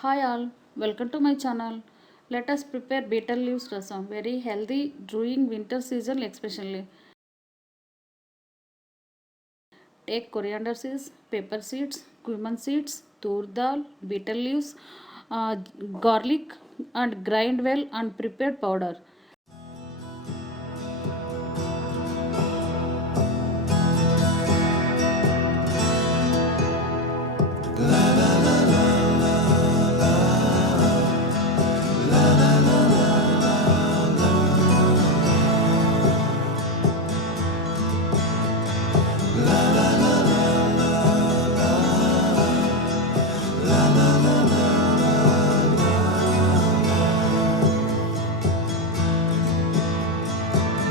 Hi all, welcome to my channel. Let us prepare betel leaves rasam, very healthy during winter season especially. Take coriander seeds, pepper seeds, cumin seeds, tur dal, betel leaves, uh, garlic and grind well and prepared powder.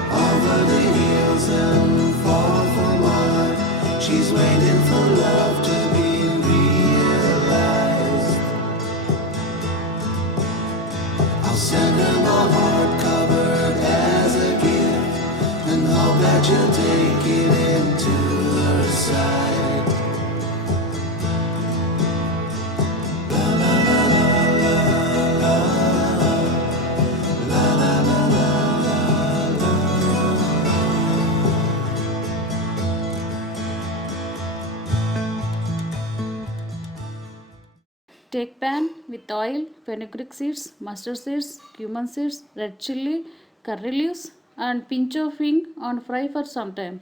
Over the hills and far from mine, she's waiting for love to be realized. I'll send her my heart covered as a gift, and hope that you'll take it into her side. Take pan with oil, fenugreek seeds, mustard seeds, cumin seeds, red chilli, curry leaves and pinch of hing on fry for some time.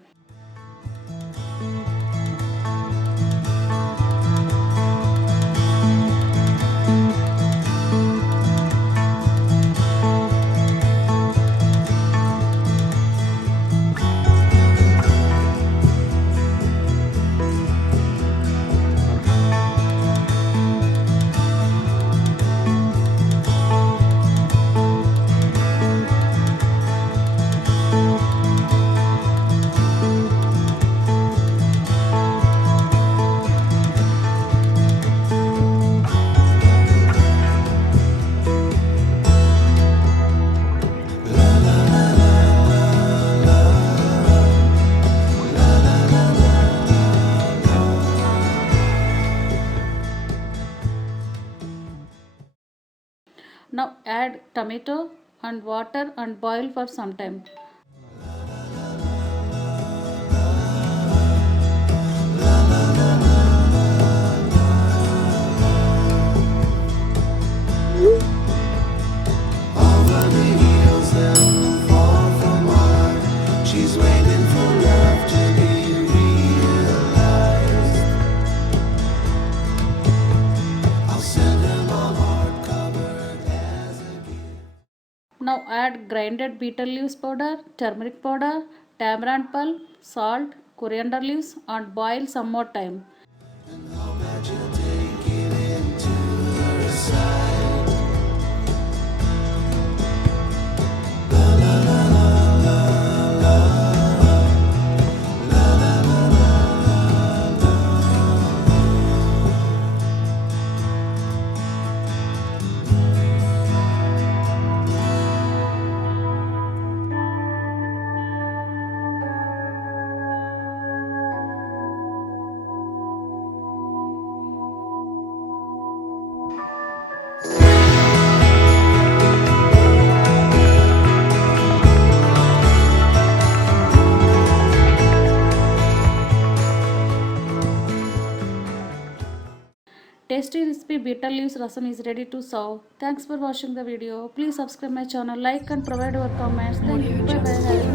Now add tomato and water and boil for some time. Over the hills and far from mine, she's waiting for love to be realized. I'll send her my heart covered as a gift. Now add grinded betel leaves powder, turmeric powder, tamarind pulp, salt, coriander leaves and boil some more time. Hope that you'll take it into her side. Tasty recipe betel leaves rasam is ready to serve. Thanks for watching the video. Please subscribe my channel, like and provide your comments. Thank you. Bye bye. Have a